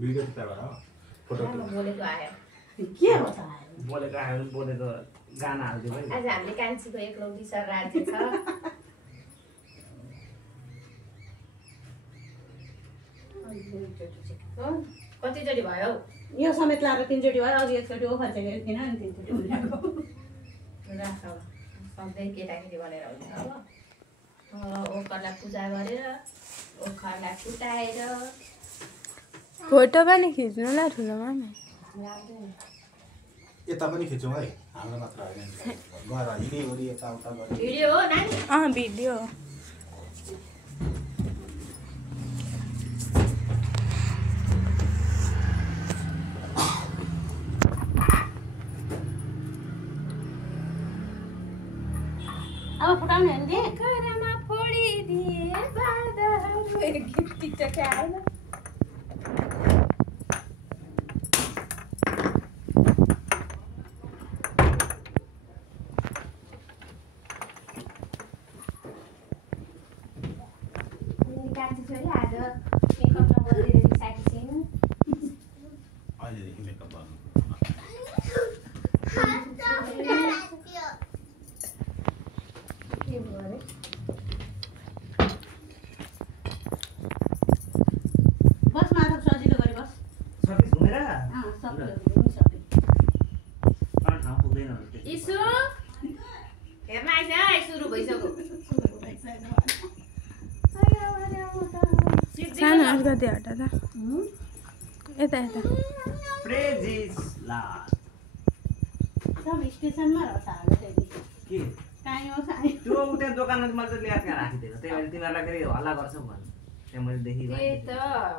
Video खिच्दा हो photo बोलेको आयो के हो त बोलेको आयो बोलेको गाना हाल्दियो भाइ आज हामीले कान्छीको एकलौटी सर राज्य छ कतिचोटि भयो यो समेत लाएर 3 चोटि भयो अघि एकचोटि ओखर चाहिँ किन अनि 3 चोटि उठाएको राख सधैँ केटाकेटी भनेर हुन्छ अब ओखरलाई पूजा गरेर ओखरलाई फुटाएर फोटो पनि खिच्नु ल ठुलो मामा यता पनि खिचौँ है हाम्रो मात्र होइन गएर हिँडिवरि यताउता गरेर भिडियो हो नानी भिडियो अब फुटाउने होइन दे घरमा फोडिदिए बाधाहरू टिकटक आएन कान्छी छोरी आज मेकअप नगरेर रिसाएकी छिन् अहिलेदेखि मेकअप गर्नु के भयो अरे बस माधव सजिलो गरी बस सर्भिस घुमेर सबै ठाउँ पुग्दैन इसु हेर्न आइज है सुरु भइसक्यो सानो अलिकति हटा त यता यता प्रेजिस ला सब स्टेसनमा रहेछ हाल चाहिँ के काहीँ हो चाहिँ त्यो उता दोकानमा मैले त ल्याएर त्यहाँ राखिदिएको त्यही भएर तिमीहरूलाई फेरि हल्ला गर्छौ भन्नु त्यहाँ मैले त्यही देखिरहेँ त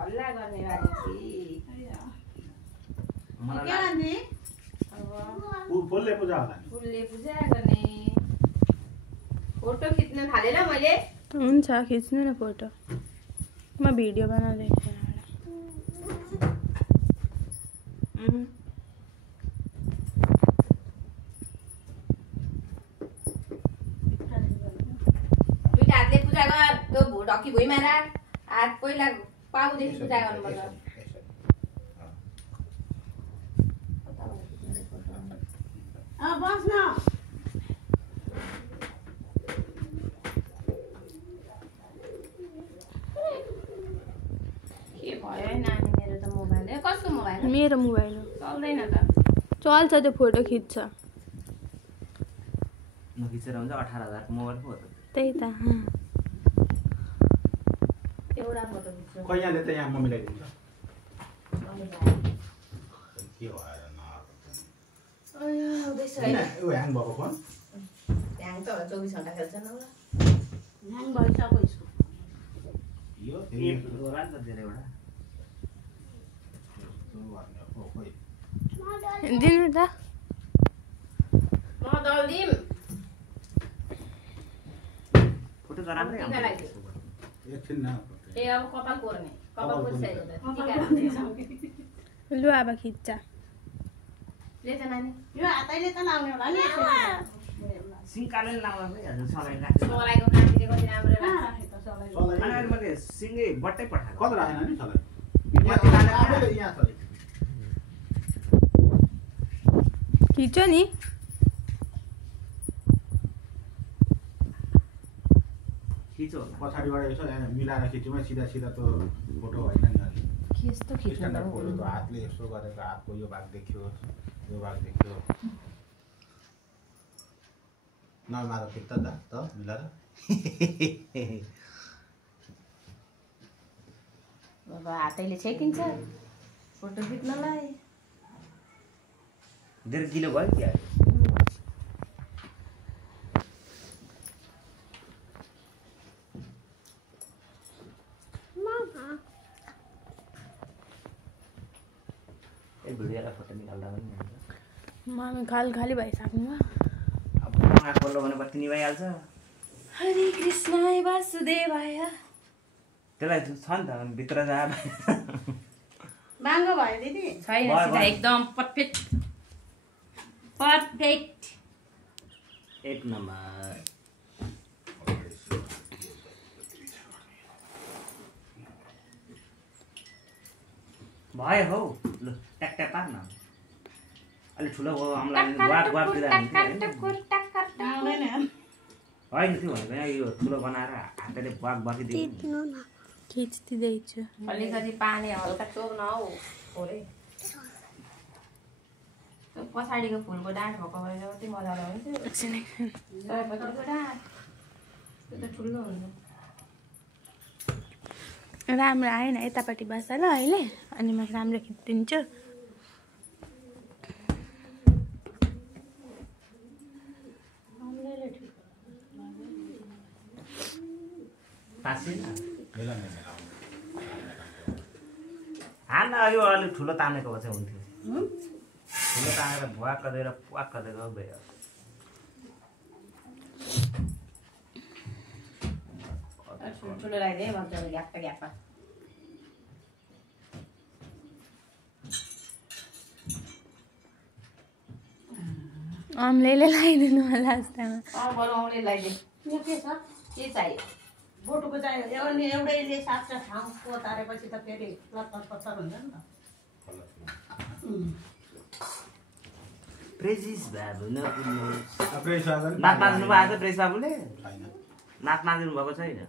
हल्ला गर्ने बानी मलाई के भन्ने अब फुलले पूजा होला नि फुलले पूजा गर्ने फोटो खिच्न थालेँ ल मैले हुन्छ खिच्नु न फोटो म भिडियो बनाउँदैछु दुईटा हातले पूजा गर त्यो ढक्की भुइँमा राख हात पहिला पाउदेखि पूजा गर्नुपर्छ बस न के भयो है नानी मेरो त मोबाइल कसको मोबाइल मेरो मोबाइल हो चल्दैन त चल्छ त्यो फोटो खिच्छ नखिचेर हुन्छ 18,000 को मोबाइल पो हो त त्यही त एउटा फोटो खिच्छु कैयाले त यहाँ मम्मीलाई दिन्छ के हो आएर हुँदैछ न ऊ ह्याङ भएको फोन ह्याङ त 24 घण्टा खेल्छ न ह्याङ भइसक्यो यसको यो एप होला नि त धेरैवटा दिनु त म दल्दिम फोटो त राम्रै टिका आउँछ लाग्यो एकछिन न ए अब कपाल कोर्ने कपाल कोरिसकेको त टिका लाग्छ लु अब खिच्छ ले त नानी यो हातैले त लाउने होला नि सिङ्काले लाउँदा भइहाल्छ सलाई राख्छ सलाइको कामले कति राम्रो लाग्छ अनि मैले सिङ्गै बट्टै पठाएको कता राखेन नि सलाई माथि लाने आफैले यहाँ छ खिच्यो नि खिचो पछाडिबाट यसो यहाँ मिलाएर खिच्यौँ सिधा सिधा त फोटो होइन नि अलि यस्तो स्ट्यान्डर्ड फोटो त हातले यसो गरेर हातको यो भाग देखियो यो भाग देखियो नमारो खिच्छ त मिलाएर अब हातैले छेकिन्छ फोटो खिच्नलाई धेरै गिलो भयो क्या भिडियोलाई फोटो निकाल्दा पनि हुन्छ मामी खाली खाली भइसक्नु अब आँखा खोल्लो भने बत्ती निभाइहाल्छ हरे कृष्ण वासुदेवाय त्यसलाई छ नि त भित्र जा बाङ्गो भयो दिदी छैन भयो, सिधा भयो। एकदम पर्फेक्ट पर्फेक्ट एक नम्बर भयो हौ ल ट्याक ट्याक पार न अलि ठुलो भयो हामीलाई वाक वाक दिँदा आउँदैन होइन त्यो भनेको यहाँ यो ठुलो बनाएर हातले वाक बाकिदिनु खिच्दिँदैछु अलिकति पानी हल्का चोक्न हौ थोरै पछाडिको फुलको डाँठ भएको भएर कति मजाले हुन्थ्यो पछाडिको डाँठ त्यो त ठुलो हुन्छ राम्रो आएन यतापट्टि बस्छ ल अहिले अनि म राम्रो खिचिदिन्छु हान्न यो अलिक ठुलो तानेको भए चाहिँ हुन्थ्यो ठुलो तानेर भुवाक दिएर पुवाक दिएको भयो ठुलो लगाइदिए मजाले ग्याप्पा ग्याप्पा अम्लेले लगाइदिनु होला लास्टमा बरु औँले लगाइदिए यो के छ के चाहियो बोटुको चाहियो अनि एउटैले सातवटा ठाउँ कोतारेपछि त फेरि लत्तर पत्तर हुन्छ नि त प्रेजिस बाबु नपुग्नुहोस् प्रेस वागन नात नाच्नु भएको छ प्रेस बाबुले छैन नात नाचिनु भएको छैन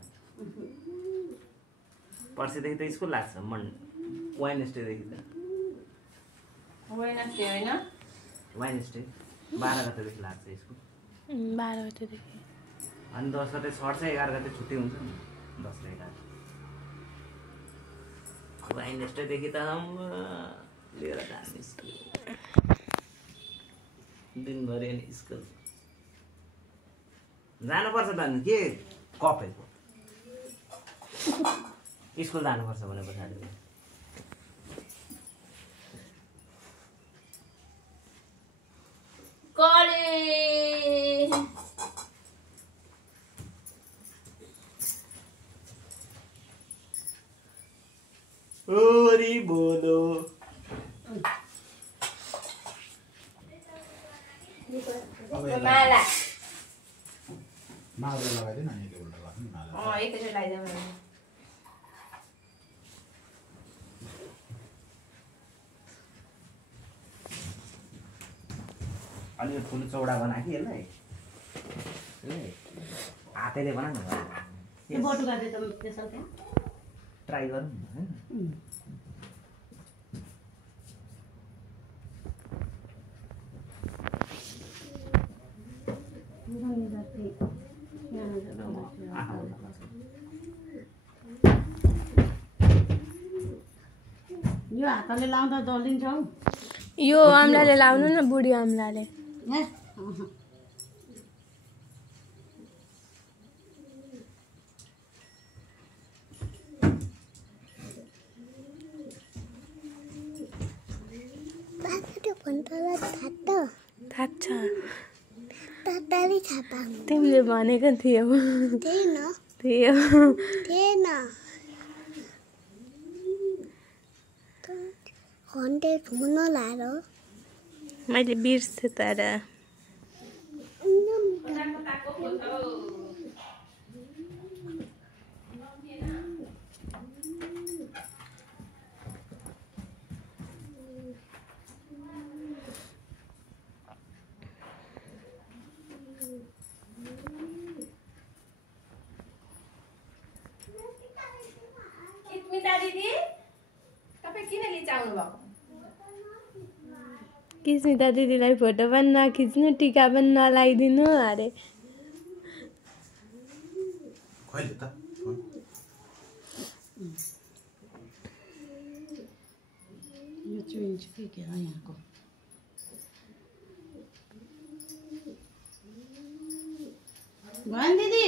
पर्सिदेखि त स्कुल लाग्छ वेडनेसडेदेखि त वेडनेसडे होइन वेडनेसडे 12 गतेदेखि लाग्छ स्कुल 12 गतेदेखि अनि 10 गते छड्छ 11 गते छुट्टी हुन्छ नि 10 र 11 वेडनेसडेदेखि त लिएर जाने स्कुल दिनभरि अनि स्कुल जानुपर्छ त अनि के कपेको स्कुल जानुपर्छ भने पछाडि कलेज ओरी बोलो माला माउले लगाइदिनु अनि उल्टा गर्नु माला एकैचोटि लगाइदियो भने अलि ठुलो चौडा बना कि यसलाई हातैले बना न त्यो बोटुका चाहिँ त त्यसो थियो ट्राई गरौँ न हैन यो हातले लाउँदा दलिन्छ हौ यो अम्लाले लाउनु न बुढी अम्लाले थाप्छ तिमीले भनेको थियो मैले बिर्सेँ तर दिदी तपाईँ किन लिचाउनु भएको किस्मिता दिदीलाई फोटो पनि नखिच्नु टिका पनि नलाइदिनु अरे खैले त यो चुइन्छ के हो यहाँको भन दिदी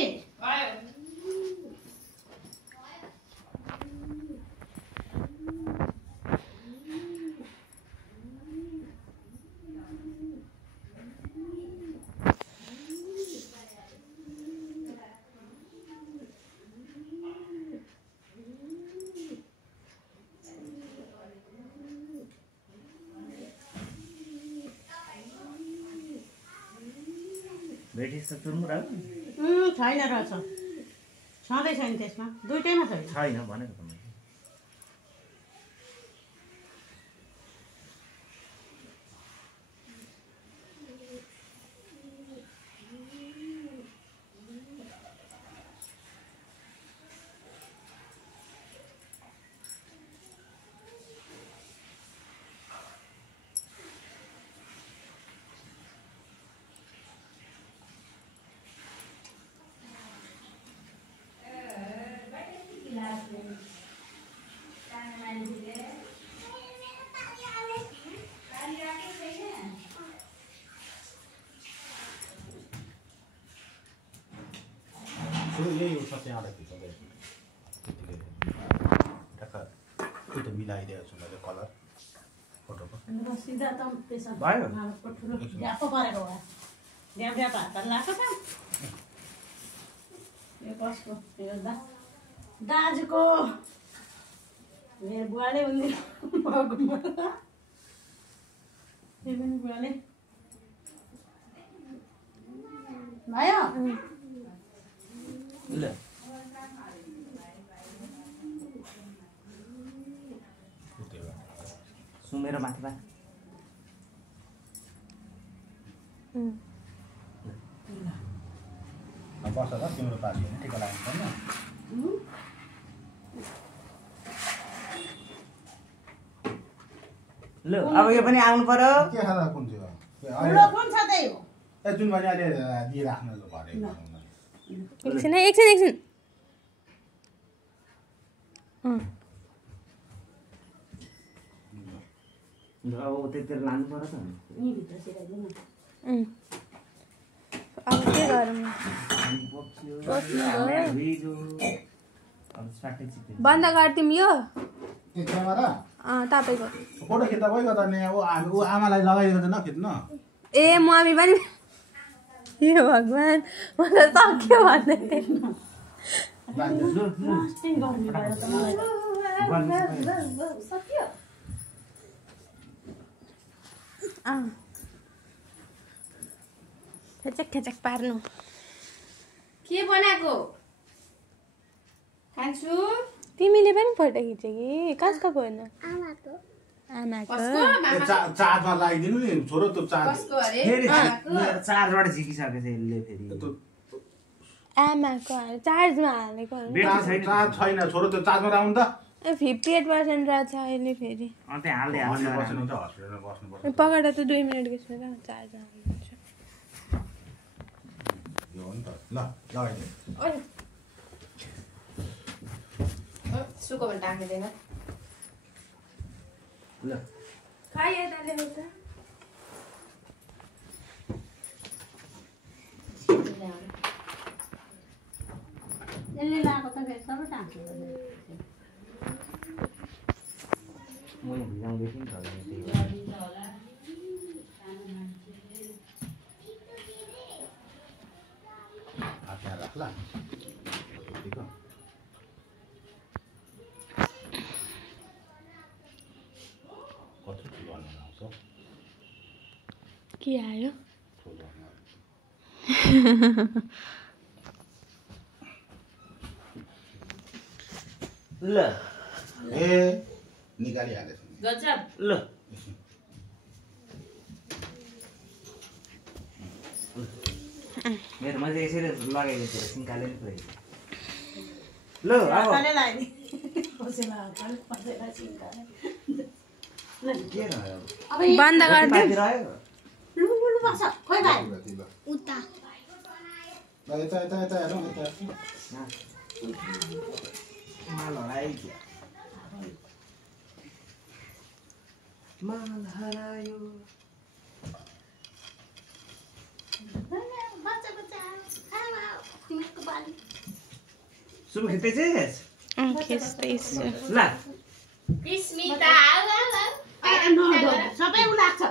भेटिस त चुर्मुरा छैन रहेछ छँदै छैन त्यसमा दुइटैमा छैन छैन भनेको त मैले यही हो सच्याउँदा खिचाउँदै टक्क त्यो त मिलाइदिएको छु मैले कलर फोटोको सिधा त त्यसो भयो? ठुलो ड्यापो परेको हो ड्याप ड्याप हात लाग्छ त यो कसको यो दाजुको मेरो बुवाले उनी यो पनि बुवाले भयो ल सुमेर माथि बा बस त तिम्रो पास होइन टिका लाग्नु पर्ने ल अब यो पनि आउनु पर्यो के खाँदा कुन थियो ठुलो कुन छ त्यही हो ए जुन भने अहिले दिइराख्नु भरे एकछिन है एकछिन अब त्यतिर लानु पर्यो त यहीँभित्र सिलाइदिनु अब के गरौँ बन्द गरिदिउँ यो के क्यामेरा तपाईँको फोटो खिच्दा गयो त नि ऊ आमालाई लगाइदिएको त नखिच्नु ए मम्मी पनि यो भगवान् म त सक्यो भन्दै थिएँ लास्टिङ गर्नु भयो त मलाई सक्यो खेचक खेचक पार्नु के बनाएको खान्छु तिमीले पनि फोटो खिच्यो कि कसको फोन आमाको कसको मामा चार्जमा लगाइदिनु नि छोरो त्यो चार्ज कसको अरे फेरि मामाको? चार्जबाट झिकिसकेछ यसले फेरि आमाको चार्जमा हालेको हो नि। ब्याट्री छैन चार्ज छैन छोरो त्यो चार्जमा राउनु त 58% रहेछ अहिले फेरि अनि त्यहाँ हाल्दै हाल्छ बस्नु त हस्पिटलमा बस्नुपर्छ पकाएर त 2 मिनट गएपछि चार्जमा हाल्नुपर्छ यो हो नि त ल लगाइदिनु ओइ सुको भने टाङ्गिँदैन ल खाइ यताले उता यसले लगाएको त फेरि सबै टाँक्यो म भिजाउँदै थिएँ नि त त्यही हात यहाँ राख ल ठिक हो कति ठुलो अनुहार आउँछ के आयो ठुलो अनुहार ल ए निकालिहालेछ गजब ल मेरो मैले यसरी लगाइदिएको थिएँ सिङ्काले नि पुरै ल अब हातले लगाइदिए कसैलाई हातले कसैलाई सिङ्काले के रह्यो अब बन्द बाँकी गरिदिउँ रह्यो लुलु लुलु बस्छ खोइ भाइ उता ल यता यता यता हेरौँ यता माल हरायो माल हरायो बच्चा बच्चा आमा तिमीको बाली सुरु खिच्दैछस् खिच्दैछु ल स्मिता आउ आउ आउ सबै उ लाग्छ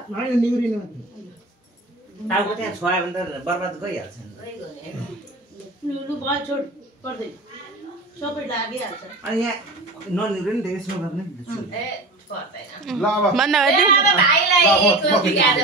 टाउको त्यहाँ छोयो भने त बर्बाद गइहाल्छ नि लुलु भयो छोड पर्दैन सबै लागिहाल्छ अनि यहाँ ननिउरे नि त यसो गर्ने ए पर्दैन ल अब बन्द गरिदिउँ भाइलाई ल, म- म एक